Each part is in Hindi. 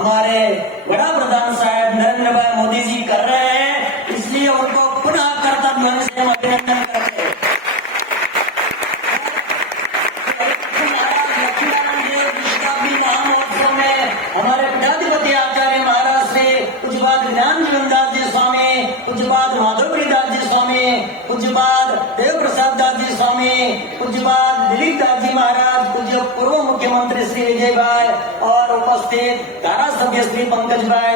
हमारे बड़ा प्रधान साहब नरेंद्र भाई मोदी जी कर रहे हैं, इसलिए उनको पुनः कर्तव्य से हम अभिनंदन करते हैं। हमारे पीठाधिपति आचार्य महाराज श्री पूज्यपाद ज्ञान जीवन दास जी स्वामी, पूज्यपाद माधवपुरी दास जी स्वामी, पूज्यपाद देव प्रसाद दास जी स्वामी, पूज्यपाद दिलीप दास जी महाराज, पूज्य पूर्व मुख्यमंत्री श्री विजय भाई और उपस्थित धारासभ्य श्री पंकज भाई,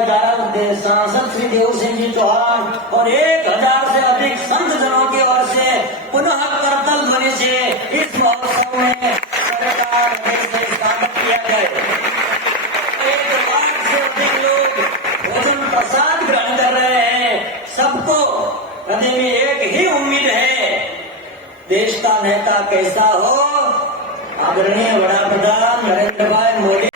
सांसद श्री देव सिंह जी चौहान और 1000 से अधिक संत जनों की ओर से पुनः करतल ध्वनि से इस महोत्सव में सरकार से स्वागत किया गया। भोजन प्रसाद ग्रहण कर रहे हैं। सबको हृदय में एक ही उम्मीद है, देश का नेता कैसा हो, आदरणीय बड़ा प्रधान नरेंद्र भाई मोदी।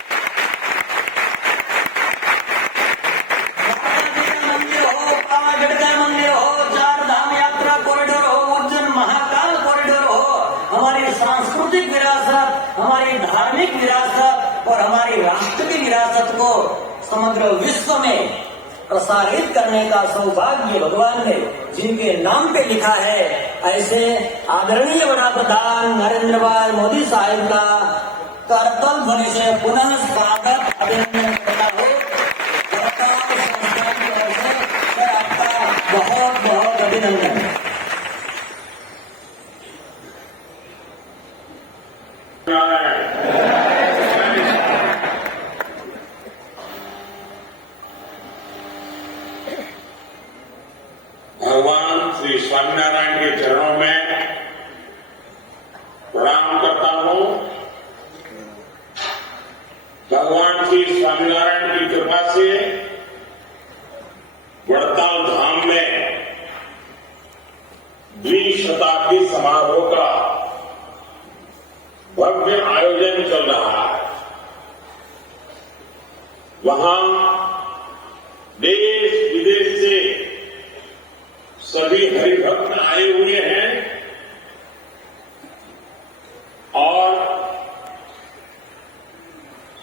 मंदिर हो, पावागढ़ का मंदिर हो, चार धाम यात्रा कॉरिडोर हो, उज्जैन महाकाल कॉरिडोर हो, हमारी सांस्कृतिक विरासत, हमारी धार्मिक विरासत और हमारी राष्ट्र की विरासत को समग्र विश्व में प्रसारित करने का सौभाग्य भगवान ने जिनके नाम पे लिखा है, ऐसे आदरणीय बड़ा प्रधान नरेंद्र भाई मोदी साहब का करतल ध्वनि से पुनः स्वागत अभिनंदन करता हूँ। आपका बहुत बहुत अभिनंदन। भगवान श्री स्वामीनारायण के चरणों में प्रणाम करता हूं। भगवान श्री स्वामीनारायण की कृपा से वड़ताल धाम में द्विशताब्दी समारोह का भव्य आयोजन चल रहा है। वहां देश विदेश से सभी हरिभक्त आए हुए हैं और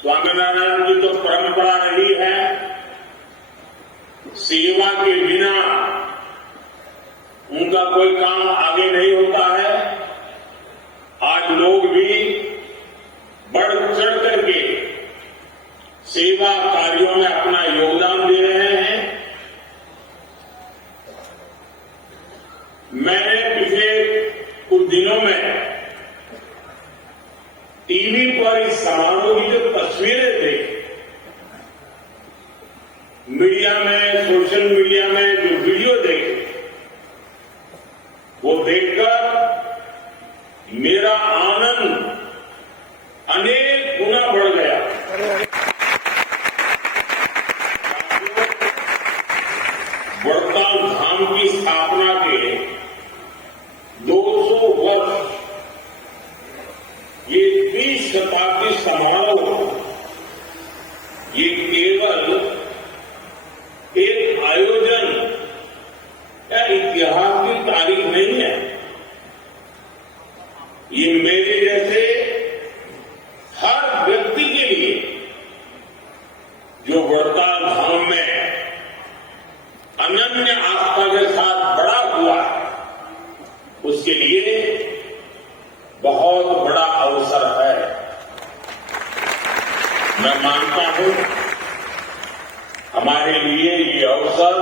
स्वामीनारायण की तो परंपरा रही है, सेवा के बिना उनका कोई काम आगे नहीं होता है। आज लोग भी बढ़ चढ़ करके सेवा कार्यों में अपना योगदान दे रहे हैं। मैंने पिछले कुछ दिनों में टीवी पर इस समारोह की जो तस्वीरें देखी, मीडिया में, सोशल मीडिया में जो वीडियो देखे, वो देखकर मेरा आनंद अनेक गुना बढ़ गया। वड़ताल धाम की स्थापना के 200 वर्ष, ये 20 शताब्दी समारोह, ये केवल एक आयोजन या इतिहास की तारीख नहीं है। ये मेरे जैसे हर व्यक्ति के लिए जो वड़ताल धाम में अनन्य आस्था के साथ बड़ा हुआ, उसके लिए बहुत बड़ा अवसर है। मैं मानता हूं हमारे लिए ये अवसर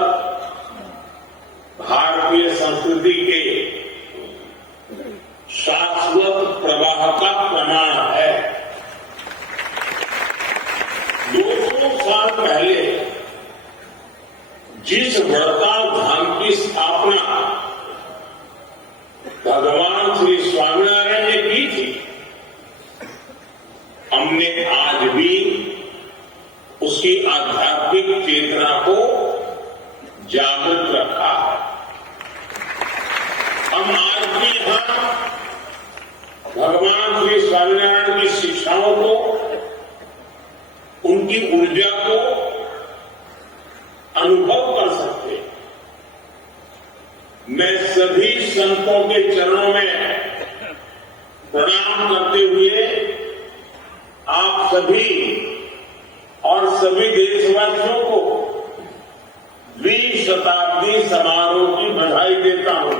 भारतीय संस्कृति के शाश्वत प्रवाह का प्रमाण है। 200 साल पहले जिस वड़ताल धाम की स्थापना भगवान श्री स्वामीनारायण ने की थी, हमने आज भी उसकी आध्यात्मिक चेतना को जागृत रखा है। हम आज भी यहां भगवान श्री स्वामीनारायण की शिक्षाओं को, उनकी ऊर्जा को अनुभव कर सकते हैं। मैं सभी संतों के चरणों में प्रणाम करते हुए आप सभी और सभी देशवासियों को 20 शताब्दी समारोह की बधाई देता हूं।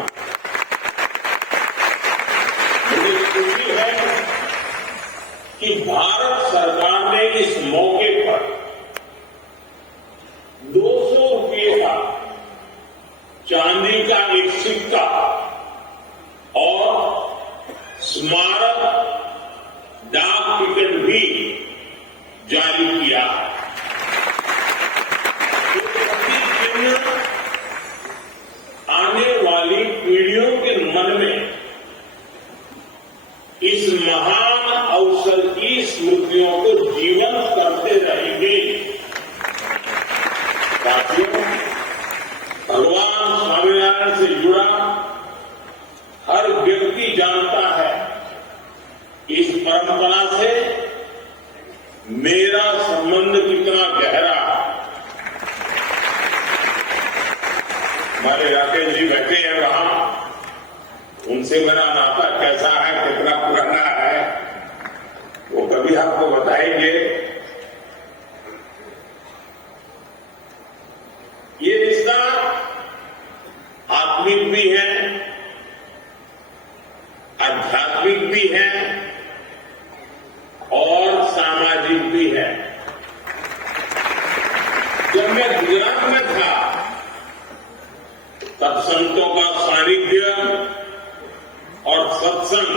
मुझे खुशी है कि भारत सरकार ने इस मौके पर 200 रुपये का चांदी का एक सिक्का और स्मारक डाक टिकट भी जारी किया। आने वाली पीढ़ियों के मन में इस महान अवसर की स्मृतियों को जीवंत करते रहेंगे। साथियों, भगवान स्वामीनारायण से जुड़ा हर व्यक्ति जानता है इस परंपरा से मेरा संबंध कितना गहरा है। हमारे राकेश जी बैठे हैं वहां, उनसे मेरा नाता कैसा है, कितना पुराना है, वो कभी आपको बताएंगे। ये रिश्ता आत्मिक भी है, आध्यात्मिक भी है और सामाजिक भी है। जब मैं गुजरात में था तब संतों का सानिध्य और सत्संग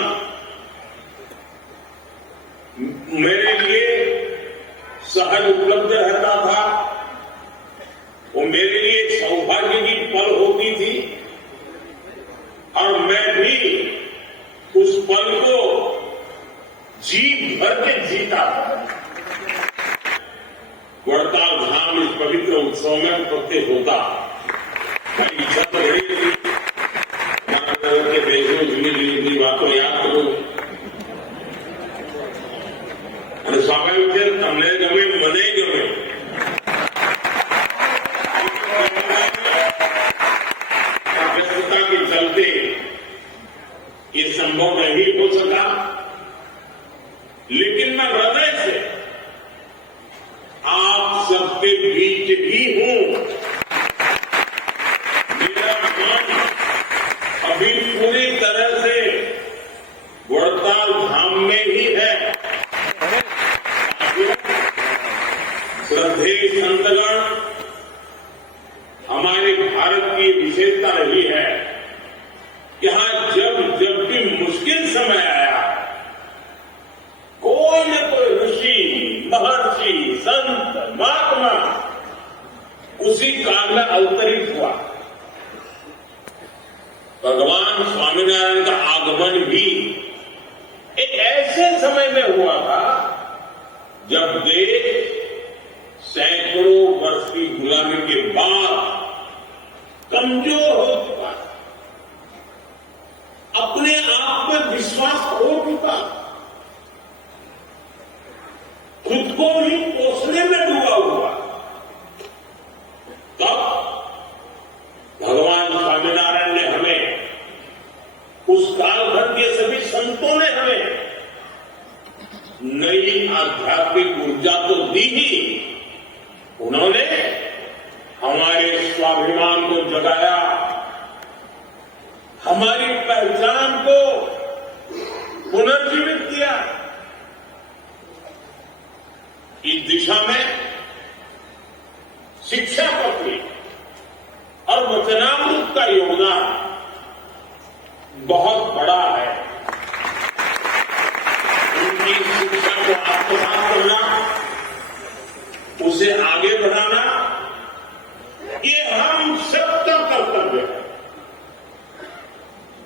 मेरे लिए सहज उपलब्ध रहता था। वो मेरे लिए एक सौभाग्य की पल होती थी और मैं भी उस पल को जी भर के जीता। वड़ताल धाम इस पवित्र उत्सव में प्रत्येक होता। मेरी इच्छा तो रही थी के देशों जुड़ी बातों याद करो। અને સ્વાભાવિક છે તમને ગમે મને ગમે व्यस्तता के चलते ये संभव नहीं हो सका, लेकिन मैं हृदय से आप सबके बीच ही हूं। मेरा मन अभी पूरी तरह से वड़ताल धाम में ही है। श्रद्धेय संतगण, हमारे भारत की विशेषता रही है, यहां जब जब भी मुश्किल समय आया, कोई न कोई ऋषि, महर्षि, संत, महात्मा उसी काल में अवतरित हुआ। भगवान स्वामीनारायण का आगमन भी एक ऐसे समय में हुआ था जब देश सैकड़ों वर्ष की गुलामी के बाद कमजोर हो चुका, अपने आप में विश्वास खो चुका, खुद को ही पोषने में डूबा हुआ। तब भगवान स्वामीनारायण ने हमें, उस काल भर के सभी संतों ने हमें नई आध्यात्मिक ऊर्जा तो दी ही, उन्होंने हमारे स्वाभिमान को जगाया, हमारी पहचान को पुनर्जीवित किया। इस दिशा में शिक्षा पत्री और वचनामृत का योगदान बहुत बड़ा है। उनकी शिक्षा को आत्मसात करना, उसे आगे बढ़ाना, ये हम सबका कर्तव्य है।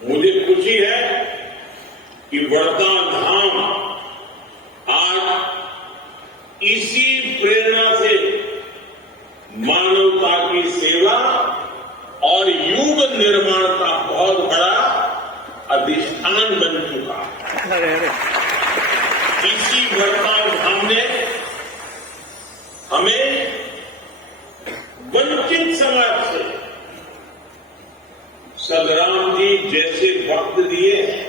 मुझे खुशी है कि वड़ताल धाम आज इसी प्रेरणा से मानवता की सेवा और युग निर्माण का बहुत बड़ा अधिष्ठान बन चुका है। इसी वड़ताल धाम ने हमें वंचित समाज से सदराम जी जैसे वक्त दिए हैं।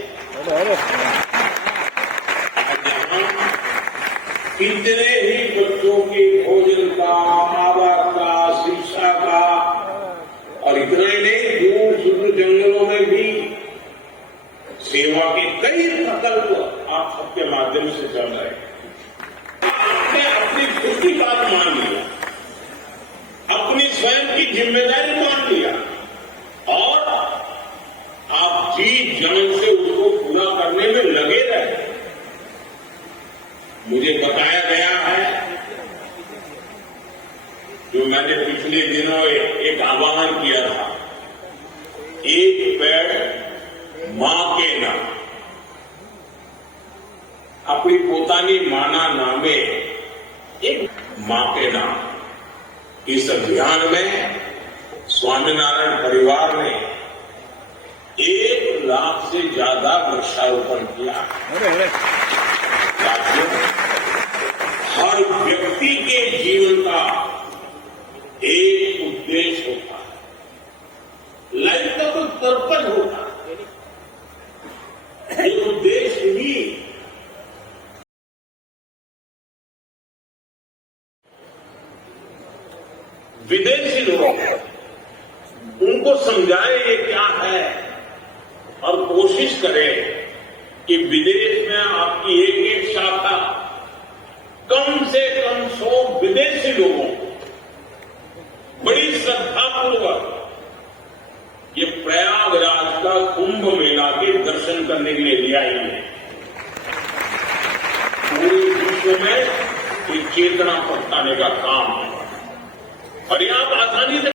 आज यहां कितने ही बच्चों के भोजन का, आवास का, शिक्षा का, और इतना ही नहीं, दूर सुदूर जंगलों में भी सेवा के कई प्रकल्प आप सबके माध्यम से चल रहे हैं। आपने अपनी खुद की बात मान लिया, अपनी स्वयं की जिम्मेदारी मान लिया और आप जी जान से उसको पूरा करने में लगे रहे। मुझे बताया गया है, जो मैंने पिछले दिनों एक आह्वान किया था, एक पेड़ मां के नाम, अपनी પોતાની માના નામે एक मां के नाम। इस अभियान में स्वामीनारायण परिवार ने 1 लाख से ज्यादा वृक्षारोपण किया। साथियों, हर व्यक्ति के जीवन का एक उद्देश्य होता है, लाइफ का कोई पर्पज होता है। ये उद्देश्य ही विदेशी लोग हैं, उनको समझाएं ये क्या है और कोशिश करें कि विदेश में आपकी एक एक शाखा कम से कम 100 विदेशी लोगों को बड़ी श्रद्धापूर्वक ये प्रयागराज का कुंभ मेला के दर्शन करने के लिए ले आएंगे। पूरे विश्व में एक चेतना पहुंचाने का काम है और ये आप आसानी से